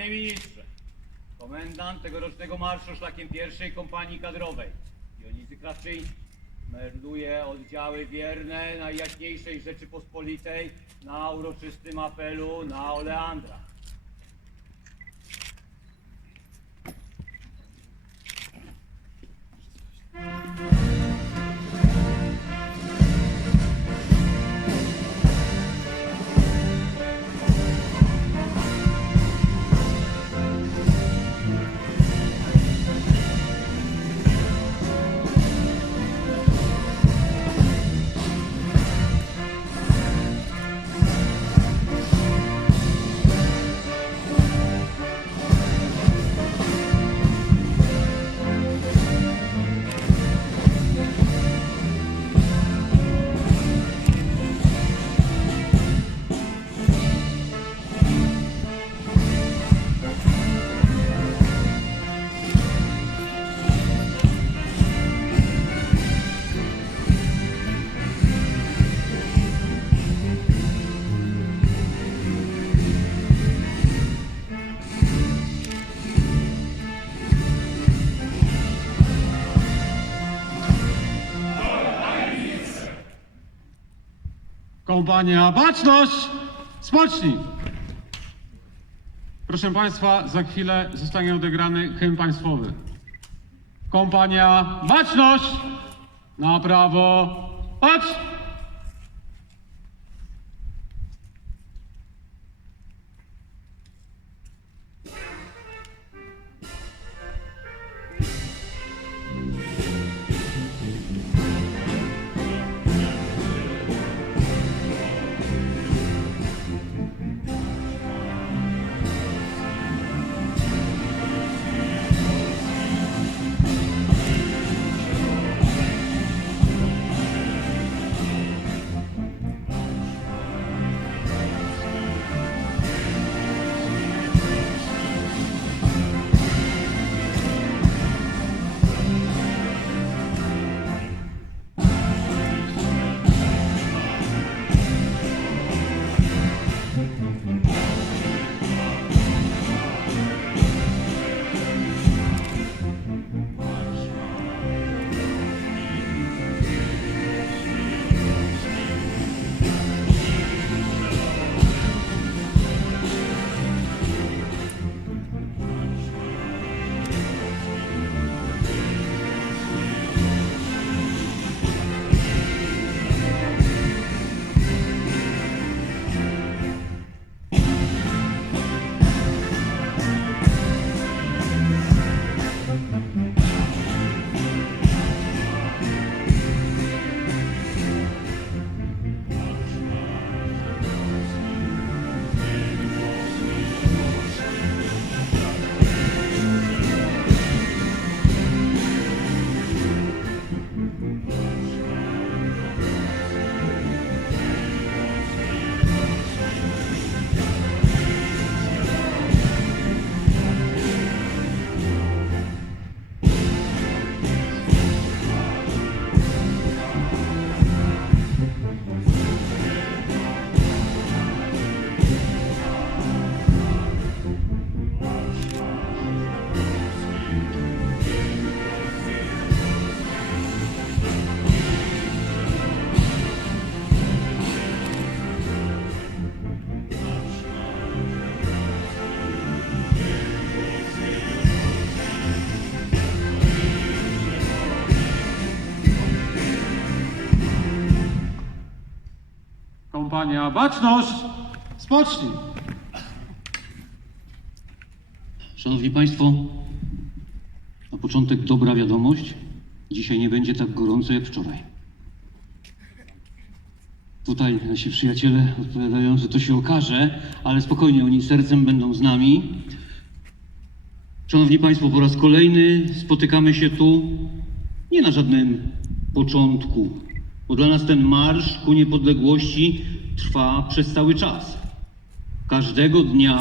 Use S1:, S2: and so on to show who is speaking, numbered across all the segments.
S1: Panie ministrze, komendant tegorocznego marszu szlakiem pierwszej kompanii kadrowej Dionizy Krawczyński melduje oddziały wierne Najjaśniejszej Rzeczypospolitej na uroczystym apelu na Oleandra.
S2: Kompania Baczność! Spocznij! Proszę Państwa, za chwilę zostanie odegrany hymn państwowy. Kompania Baczność! Na prawo, patrz! Kompania Baczność! Spocznij!
S3: Szanowni Państwo, na początek dobra wiadomość. Dzisiaj nie będzie tak gorąco jak wczoraj. Tutaj nasi przyjaciele odpowiadają, że to się okaże, ale spokojnie, oni sercem będą z nami. Szanowni Państwo, po raz kolejny spotykamy się tu nie na żadnym początku, bo dla nas ten marsz ku niepodległości trwa przez cały czas. Każdego dnia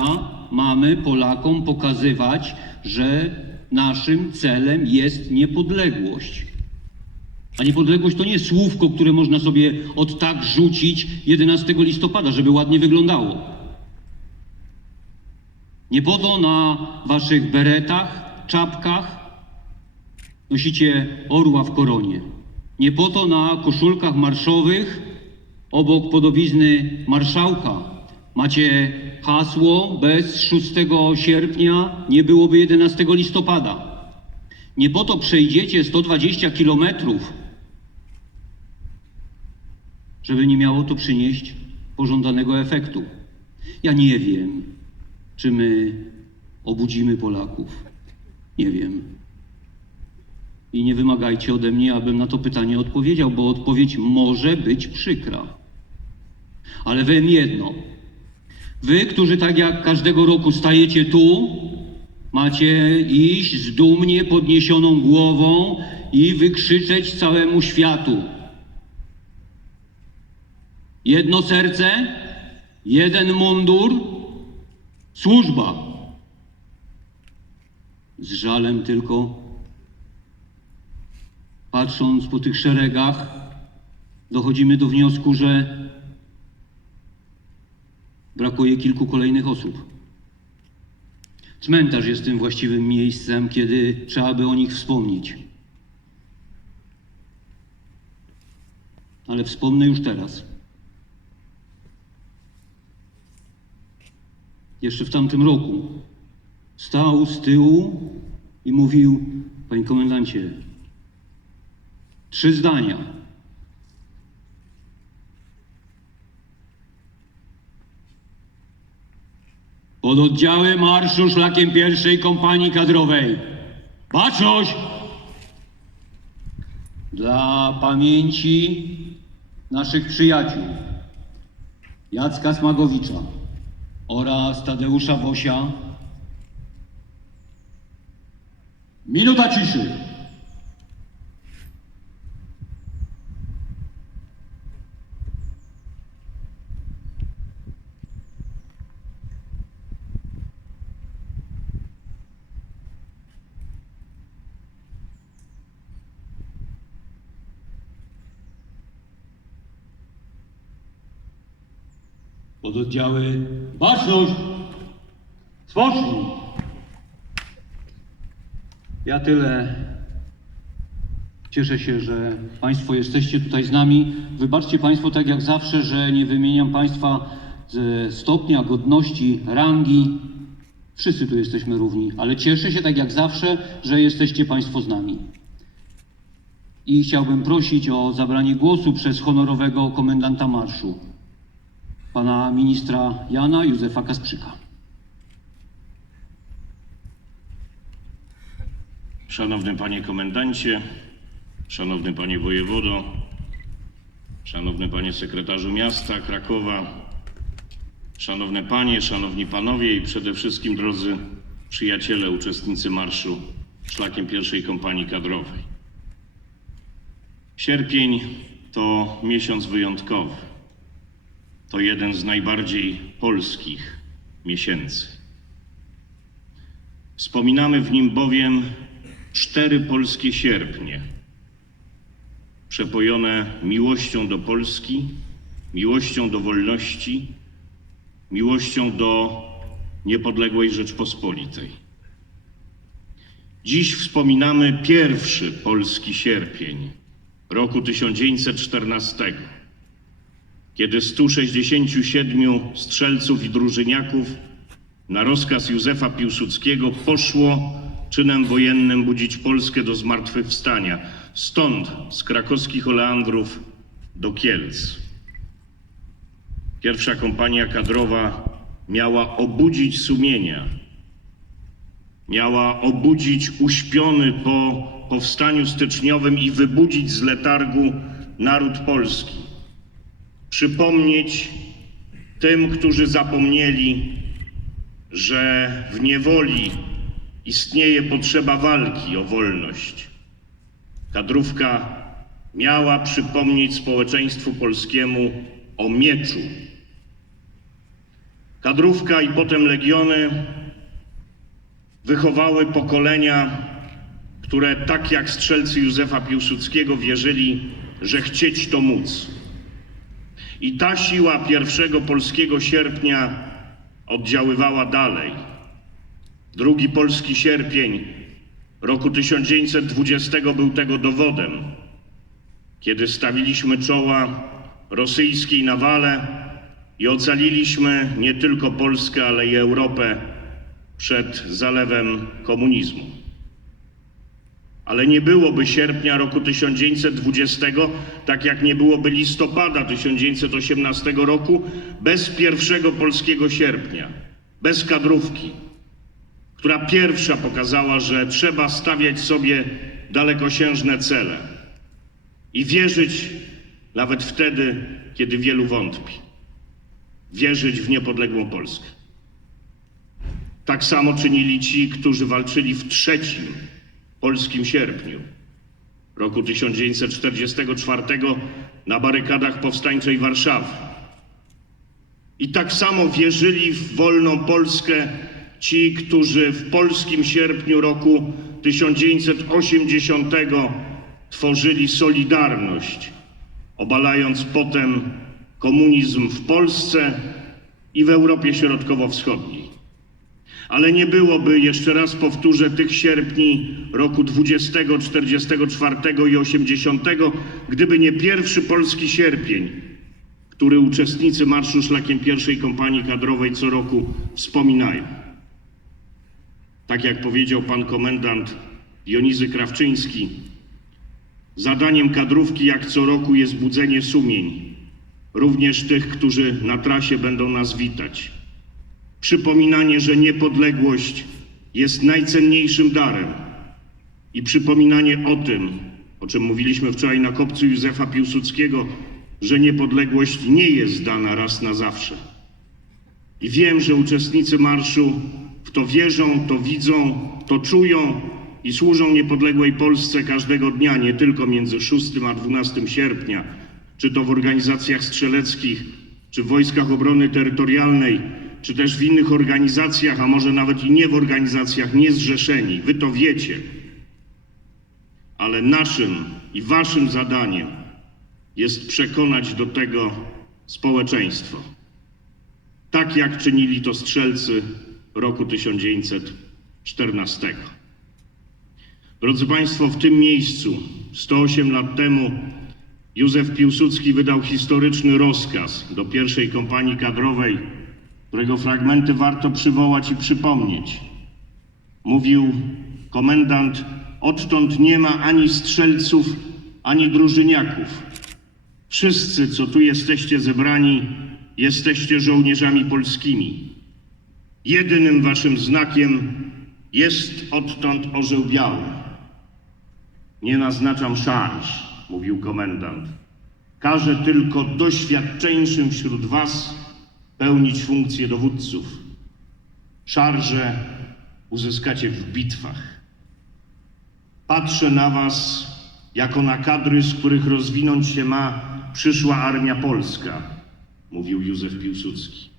S3: mamy Polakom pokazywać, że naszym celem jest niepodległość. A niepodległość to nie słówko, które można sobie od tak rzucić 11 listopada, żeby ładnie wyglądało. Nie po to na waszych beretach, czapkach nosicie orła w koronie. Nie po to na koszulkach marszowych obok podobizny marszałka macie hasło bez 6 sierpnia nie byłoby 11 listopada. Nie po to przejdziecie 120 kilometrów, żeby nie miało to przynieść pożądanego efektu. Ja nie wiem, czy my obudzimy Polaków. Nie wiem. I nie wymagajcie ode mnie, abym na to pytanie odpowiedział, bo odpowiedź może być przykra. Ale wiem jedno. Wy, którzy tak jak każdego roku stajecie tu, macie iść z dumnie podniesioną głową i wykrzyczeć całemu światu. Jedno serce, jeden mundur, służba. Z żalem tylko, patrząc po tych szeregach, dochodzimy do wniosku, że brakuje kilku kolejnych osób. Cmentarz jest tym właściwym miejscem, kiedy trzeba by o nich wspomnieć. Ale wspomnę już teraz. Jeszcze w tamtym roku stał z tyłu i mówił: Panie komendancie, trzy zdania. Pododdziały marszu szlakiem pierwszej kompanii kadrowej. Baczność! Dla pamięci naszych przyjaciół Jacka Smagowicza oraz Tadeusza Wosia. Minuta ciszy. Pododdziały Baczność! Spocznij! Ja tyle. Cieszę się, że Państwo jesteście tutaj z nami. Wybaczcie Państwo, tak jak zawsze, że nie wymieniam Państwa ze stopnia, godności, rangi. Wszyscy tu jesteśmy równi, ale cieszę się, tak jak zawsze, że jesteście Państwo z nami. I chciałbym prosić o zabranie głosu przez honorowego komendanta marszu pana ministra Jana Józefa Kasprzyka.
S4: Szanowny Panie Komendancie, Szanowny Panie Wojewodo, Szanowny Panie Sekretarzu Miasta Krakowa, Szanowne Panie, Szanowni Panowie i przede wszystkim drodzy przyjaciele, uczestnicy marszu szlakiem pierwszej kompanii kadrowej. Sierpień to miesiąc wyjątkowy. To jeden z najbardziej polskich miesięcy. Wspominamy w nim bowiem cztery polskie sierpnie, przepojone miłością do Polski, miłością do wolności, miłością do niepodległej Rzeczpospolitej. Dziś wspominamy pierwszy polski sierpień roku 1914, kiedy 167 strzelców i drużyniaków na rozkaz Józefa Piłsudskiego poszło czynem wojennym budzić Polskę do zmartwychwstania. Stąd z krakowskich oleandrów do Kielc. Pierwsza kompania kadrowa miała obudzić sumienia, miała obudzić uśpiony po powstaniu styczniowym i wybudzić z letargu naród polski. Przypomnieć tym, którzy zapomnieli, że w niewoli istnieje potrzeba walki o wolność. Kadrówka miała przypomnieć społeczeństwu polskiemu o mieczu. Kadrówka i potem legiony wychowały pokolenia, które tak jak strzelcy Józefa Piłsudskiego wierzyli, że chcieć to móc. I ta siła pierwszego polskiego sierpnia oddziaływała dalej. Drugi polski sierpień roku 1920 był tego dowodem, kiedy stawiliśmy czoła rosyjskiej nawale i ocaliliśmy nie tylko Polskę, ale i Europę przed zalewem komunizmu. Ale nie byłoby sierpnia roku 1920, tak jak nie byłoby listopada 1918 roku, bez pierwszego polskiego sierpnia, bez kadrówki, która pierwsza pokazała, że trzeba stawiać sobie dalekosiężne cele i wierzyć nawet wtedy, kiedy wielu wątpi. Wierzyć w niepodległą Polskę. Tak samo czynili ci, którzy walczyli w trzecim polskim sierpniu roku 1944 na barykadach powstańczej Warszawy. I tak samo wierzyli w wolną Polskę ci, którzy w polskim sierpniu roku 1980 tworzyli Solidarność, obalając potem komunizm w Polsce i w Europie Środkowo-Wschodniej. Ale nie byłoby, jeszcze raz powtórzę, tych sierpni roku 20, 44 i 80, gdyby nie pierwszy polski sierpień, który uczestnicy Marszu Szlakiem pierwszej kompanii kadrowej co roku wspominają. Tak jak powiedział pan komendant Dionizy Krawczyński, zadaniem kadrówki jak co roku jest budzenie sumień, również tych, którzy na trasie będą nas witać. Przypominanie, że niepodległość jest najcenniejszym darem i przypominanie o tym, o czym mówiliśmy wczoraj na kopcu Józefa Piłsudskiego, że niepodległość nie jest dana raz na zawsze. I wiem, że uczestnicy marszu w to wierzą, to widzą, to czują i służą niepodległej Polsce każdego dnia, nie tylko między 6 a 12 sierpnia, czy to w organizacjach strzeleckich, czy w wojskach obrony terytorialnej, czy też w innych organizacjach, a może nawet i nie w organizacjach, niezrzeszeni. Wy to wiecie. Ale naszym i waszym zadaniem jest przekonać do tego społeczeństwo. Tak jak czynili to strzelcy roku 1914. Drodzy Państwo, w tym miejscu 108 lat temu Józef Piłsudski wydał historyczny rozkaz do pierwszej kompanii kadrowej, którego fragmenty warto przywołać i przypomnieć. Mówił komendant: Odtąd nie ma ani strzelców, ani drużyniaków. Wszyscy, co tu jesteście zebrani, jesteście żołnierzami polskimi. Jedynym waszym znakiem jest odtąd orzeł biały. Nie naznaczam szarż, mówił komendant. Każę tylko doświadczeńszym wśród was pełnić funkcję dowódców. Szarże uzyskacie w bitwach. Patrzę na was jako na kadry, z których rozwinąć się ma przyszła armia polska, mówił Józef Piłsudski.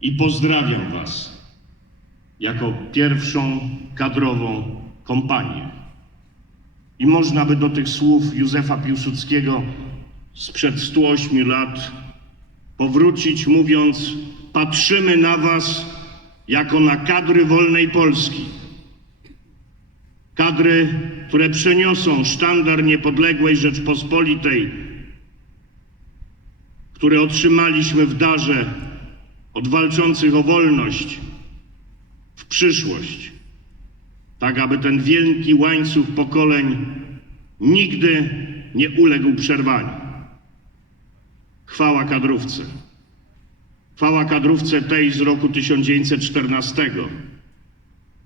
S4: I pozdrawiam was jako pierwszą kadrową kompanię. I można by do tych słów Józefa Piłsudskiego sprzed 108 lat powrócić, mówiąc: Patrzymy na Was jako na kadry wolnej Polski. Kadry, które przeniosą sztandar niepodległej Rzeczpospolitej, który otrzymaliśmy w darze od walczących o wolność w przyszłość, tak aby ten wielki łańcuch pokoleń nigdy nie uległ przerwaniu. Chwała kadrówce. Chwała kadrówce tej z roku 1914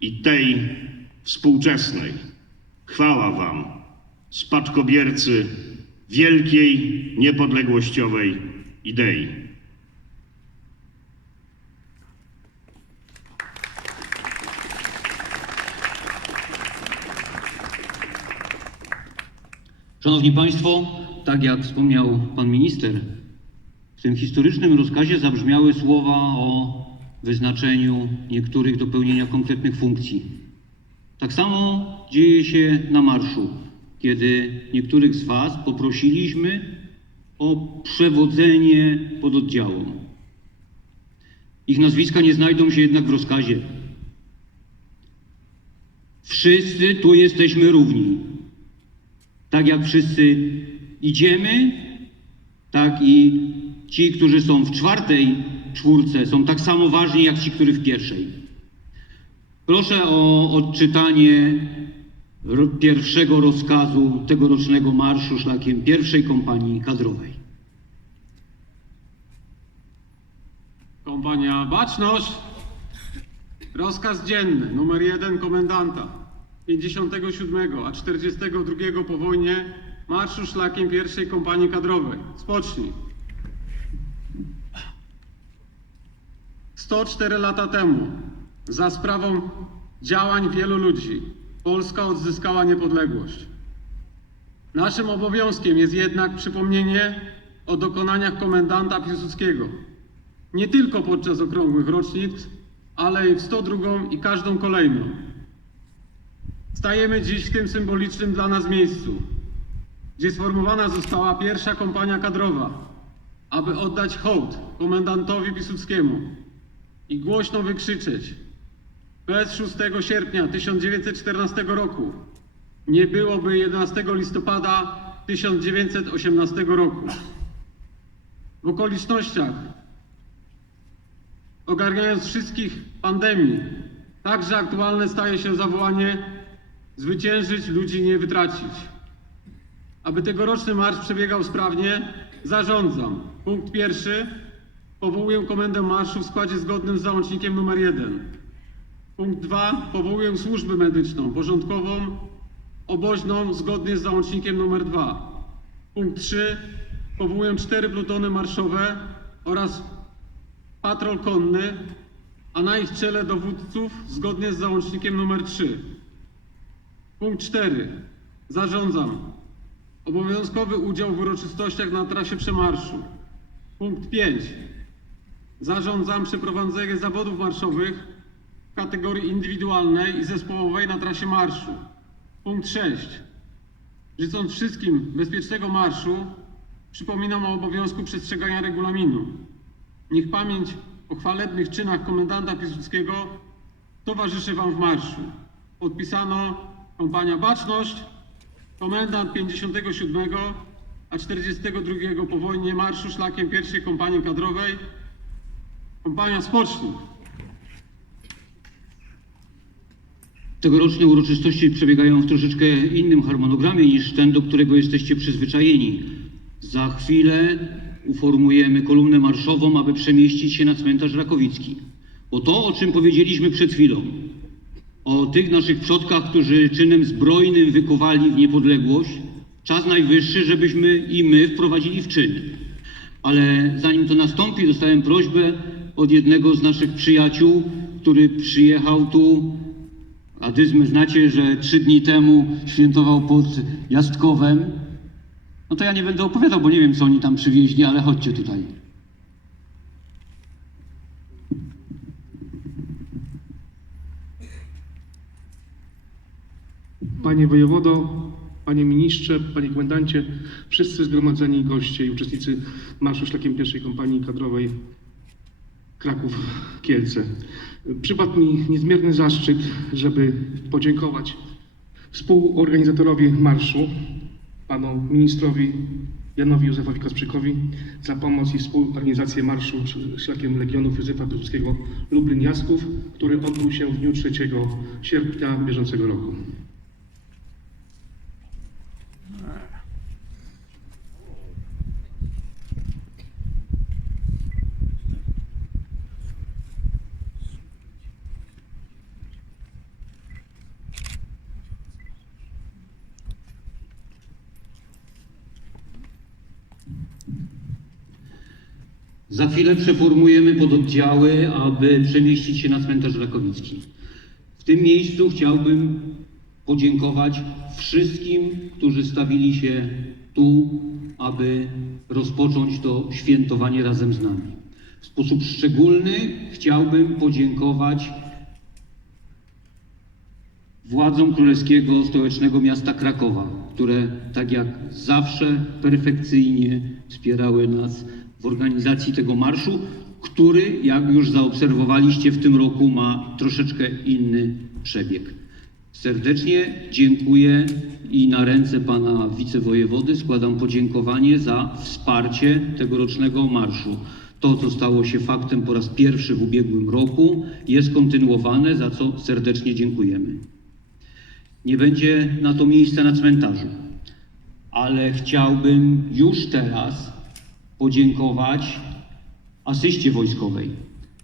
S4: i tej współczesnej. Chwała Wam, spadkobiercy wielkiej niepodległościowej idei.
S3: Szanowni Państwo, tak jak wspomniał Pan Minister, tym historycznym rozkazie zabrzmiały słowa o wyznaczeniu niektórych do pełnienia konkretnych funkcji. Tak samo dzieje się na marszu, kiedy niektórych z Was poprosiliśmy o przewodzenie pododdziałom. Ich nazwiska nie znajdą się jednak w rozkazie. Wszyscy tu jesteśmy równi. Tak jak wszyscy idziemy, tak i ci, którzy są w czwartej czwórce, są tak samo ważni jak ci, którzy w pierwszej. Proszę o odczytanie pierwszego rozkazu tegorocznego marszu szlakiem pierwszej kompanii kadrowej.
S2: Kompania Baczność. Rozkaz dzienny numer 1 komendanta 57 a 42 po wojnie marszu szlakiem pierwszej kompanii kadrowej. Spocznij. 104 lata temu za sprawą działań wielu ludzi Polska odzyskała niepodległość. Naszym obowiązkiem jest jednak przypomnienie o dokonaniach komendanta Piłsudskiego nie tylko podczas okrągłych rocznic, ale i w 102 i każdą kolejną. Stajemy dziś w tym symbolicznym dla nas miejscu, gdzie sformowana została pierwsza kompania kadrowa, aby oddać hołd komendantowi Piłsudskiemu i głośno wykrzyczeć bez 6 sierpnia 1914 roku nie byłoby 11 listopada 1918 roku. W okolicznościach ogarniając wszystkich pandemii. Także aktualne staje się zawołanie zwyciężyć, ludzi nie wytracić. Aby tegoroczny marsz przebiegał sprawnie, zarządzam. Punkt pierwszy. Powołuję komendę marszu w składzie zgodnym z załącznikiem numer 1. Punkt 2. Powołuję służbę medyczną, porządkową, oboźną zgodnie z załącznikiem numer 2. Punkt 3. Powołuję cztery plutony marszowe oraz patrol konny, a na ich czele dowódców zgodnie z załącznikiem numer 3. Punkt 4. Zarządzam obowiązkowy udział w uroczystościach na trasie przemarszu. Punkt 5. Zarządzam przeprowadzenie zawodów marszowych w kategorii indywidualnej i zespołowej na trasie marszu. Punkt 6. Życząc wszystkim bezpiecznego marszu, przypominam o obowiązku przestrzegania regulaminu. Niech pamięć o chwalebnych czynach komendanta Piłsudskiego towarzyszy Wam w marszu. Podpisano kompania Baczność, komendant 57, a 42 po wojnie marszu szlakiem pierwszej kompanii kadrowej, kompania Spocznij.
S3: Tegoroczne uroczystości przebiegają w troszeczkę innym harmonogramie niż ten, do którego jesteście przyzwyczajeni. Za chwilę uformujemy kolumnę marszową, aby przemieścić się na cmentarz Rakowicki. Bo to, o czym powiedzieliśmy przed chwilą, o tych naszych przodkach, którzy czynem zbrojnym wykowali w niepodległość, czas najwyższy, żebyśmy i my wprowadzili w czyn. Ale zanim to nastąpi, dostałem prośbę od jednego z naszych przyjaciół, który przyjechał tu a dyzmy znacie, że trzy dni temu świętował pod Jastkowem. No to ja nie będę opowiadał, bo nie wiem, co oni tam przywieźli, ale chodźcie tutaj.
S5: Panie wojewodo, panie ministrze, panie komendancie, wszyscy zgromadzeni goście i uczestnicy Marszu Szlakiem pierwszej kompanii kadrowej Kraków-Kielce. Przypadł mi niezmierny zaszczyt, żeby podziękować współorganizatorowi marszu, panu ministrowi Janowi Józefowi Kasprzykowi za pomoc i współorganizację marszu szlakiem Legionów Józefa Piłsudskiego Lublin-Jasków, który odbył się w dniu 3 sierpnia bieżącego roku.
S3: Za chwilę przeformujemy pododdziały, aby przemieścić się na cmentarz Rakowicki. W tym miejscu chciałbym podziękować wszystkim, którzy stawili się tu, aby rozpocząć to świętowanie razem z nami. W sposób szczególny chciałbym podziękować władzom królewskiego stołecznego miasta Krakowa, które tak jak zawsze perfekcyjnie wspierały nas w organizacji tego marszu, który, jak już zaobserwowaliście w tym roku, ma troszeczkę inny przebieg. Serdecznie dziękuję i na ręce pana wicewojewody składam podziękowanie za wsparcie tegorocznego marszu. To, co stało się faktem po raz pierwszy w ubiegłym roku, jest kontynuowane, za co serdecznie dziękujemy. Nie będzie na to miejsca na cmentarzu, ale chciałbym już teraz podziękować asyście wojskowej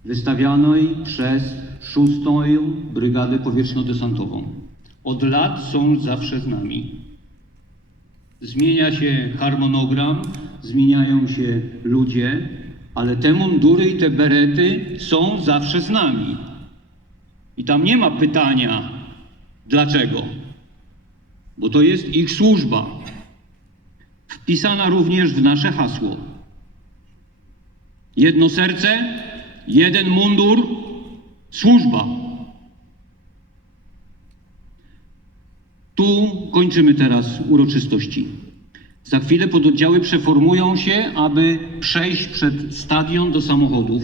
S3: wystawianej przez 6. Brygadę Powietrzno-Desantową. Od lat są zawsze z nami. Zmienia się harmonogram, zmieniają się ludzie, ale te mundury i te berety są zawsze z nami. I tam nie ma pytania, dlaczego, bo to jest ich służba, wpisana również w nasze hasło. Jedno serce, jeden mundur, służba. Tu kończymy teraz uroczystości. Za chwilę pododdziały przeformują się, aby przejść przed stadion do samochodów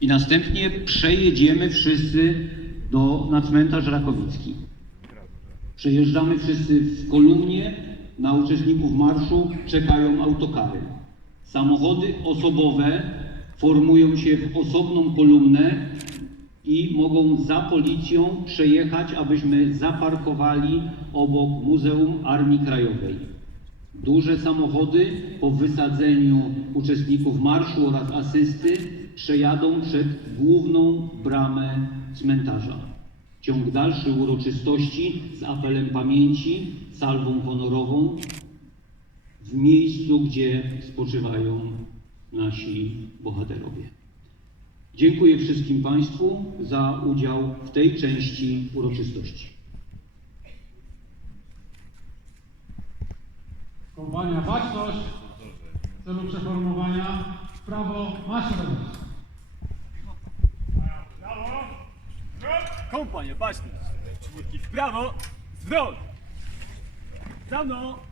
S3: i następnie przejedziemy wszyscy do, na cmentarz Rakowicki. Przejeżdżamy wszyscy w kolumnie, na uczestników marszu czekają autokary. Samochody osobowe formują się w osobną kolumnę i mogą za policją przejechać, abyśmy zaparkowali obok Muzeum Armii Krajowej. Duże samochody po wysadzeniu uczestników marszu oraz asysty przejadą przed główną bramę cmentarza. Ciąg dalszy uroczystości z apelem pamięci, salwą honorową w miejscu, gdzie spoczywają nasi bohaterowie. Dziękuję wszystkim Państwu za udział w tej części uroczystości.
S6: Kompania Baczność w celu przeformowania w prawo masz robić.
S1: Kompanie, baczność. Czwórki w prawo, zwrot. Za mną.